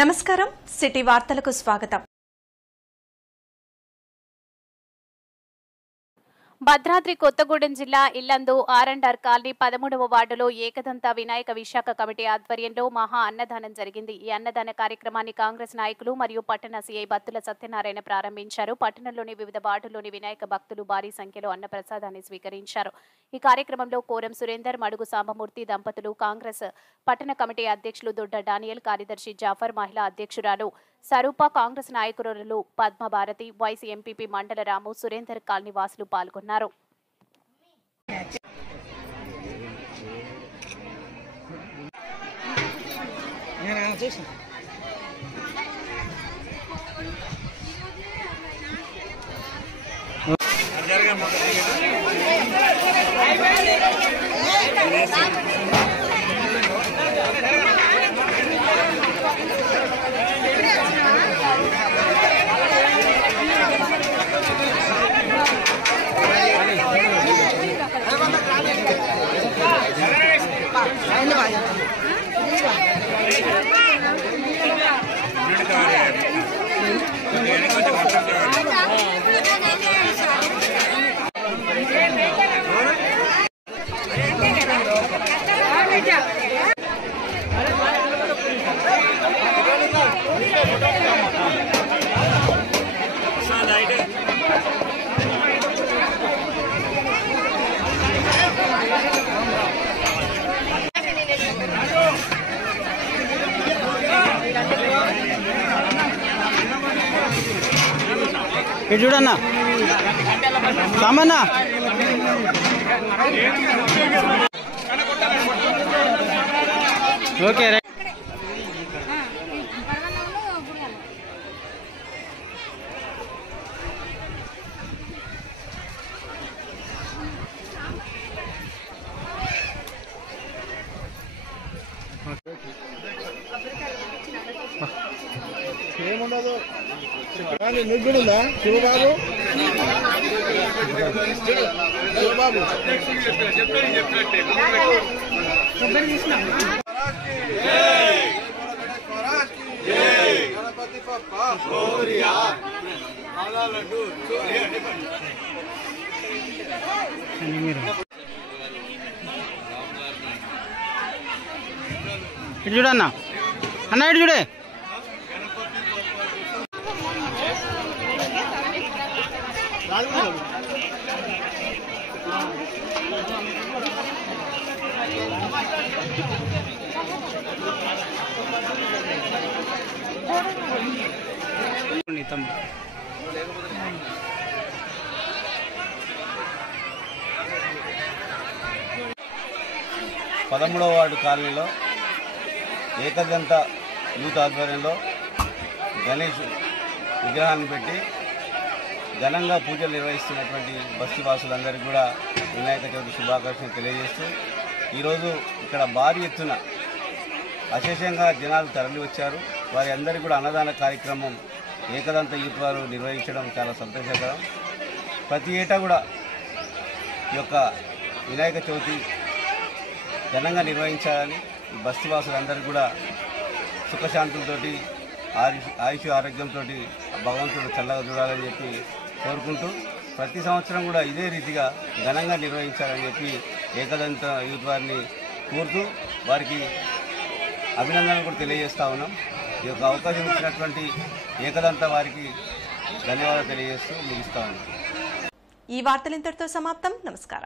నమస్కారం సిటీ వార్తలకు స్వాగతం। భద్రాద్రి కొత్తగూడెం జిల్లా ఇల్లందు ఆర్&ఆర్ కాలనీ 13వ వార్డులో ఏకదంత వినాయక విశాఖ కమిటీ ఆధ్వర్యంలో మహా అన్నదానం జరిగింది। ఈ అన్నదాన కార్యక్రమాన్ని కాంగ్రెస్ నాయకులు మరియు పట్టణ సీఐ బత్తుల సత్యనారాయణ ప్రారంభించారు। పట్టణంలోని వివిధ వార్డుల్లోని వినాయక భక్తులు భారీ సంఖ్యలో అన్న ప్రసాదాన్ని స్వీకరించారు। ఈ కార్యక్రమంలో కోరం సురేందర్, మడుగు సాంబమూర్తి దంపతులు, కాంగ్రెస్ పట్టణ కమిటీ అధ్యక్షులు దొడ్డ డానియల్, కార్యదర్శి జాఫర్, మహిళా అధ్యక్షురాలు స్వరూప, కాంగ్రెస్ నాయకులు పద్మభారతి, వైస్ ఎంపీపీ మండల రాము, సురేందర్ కాలనీ వాసులు పాల్గొన్నారు। చూడన్నా సామన్నా ఓకే రైట్ ఏముండదు నువ్వుందా శివబాబు శివబాబు గణపతి పప్పా ఇటు చూడన్నా అన్న ఇటు చూడే పదమూడవ వార్డు కాలనీలో ఏకదంత యూత్ ఆధ్వర్యంలో గణేష్ విగ్రహాన్ని పెట్టి ఘనంగా పూజలు నిర్వహిస్తున్నటువంటి బస్తీ వాసులందరికీ కూడా వినాయక చవితి శుభాకాంక్షలు తెలియజేస్తూ ఈరోజు ఇక్కడ భారీ ఎత్తున అశేషంగా జనాలు తరలి వచ్చారు। వారి అందరికీ కూడా అన్నదాన కార్యక్రమం ఏకదంత యూత్ వారు నిర్వహించడం చాలా సంతోషకరం। ప్రతి ఏటా కూడా ఈ యొక్క వినాయక చవితి ఘనంగా నిర్వహించాలని ఈ బస్తీ వాసులందరూ కూడా సుఖశాంతులతోటి ఆయుష్ ఆరోగ్యంతో భగవంతుడు చల్లగా చూడాలని చెప్పి కోరుకుంటూ ప్రతి సంవత్సరం కూడా ఇదే రీతిగా ఘనంగా నిర్వహించాలని చెప్పి ఏకదంత యూత్ వారిని కోరుతూ వారికి అభినందనలు కూడా తెలియజేస్తా ఉన్నాం। ఈ యొక్క అవకాశం ఇచ్చినటువంటి ఏకదంత వారికి ధన్యవాదాలు తెలియజేస్తూ ముగిస్తా ఉన్నాం। ఈ వార్తలు ఇంతటితో సమాప్తం। నమస్కారం।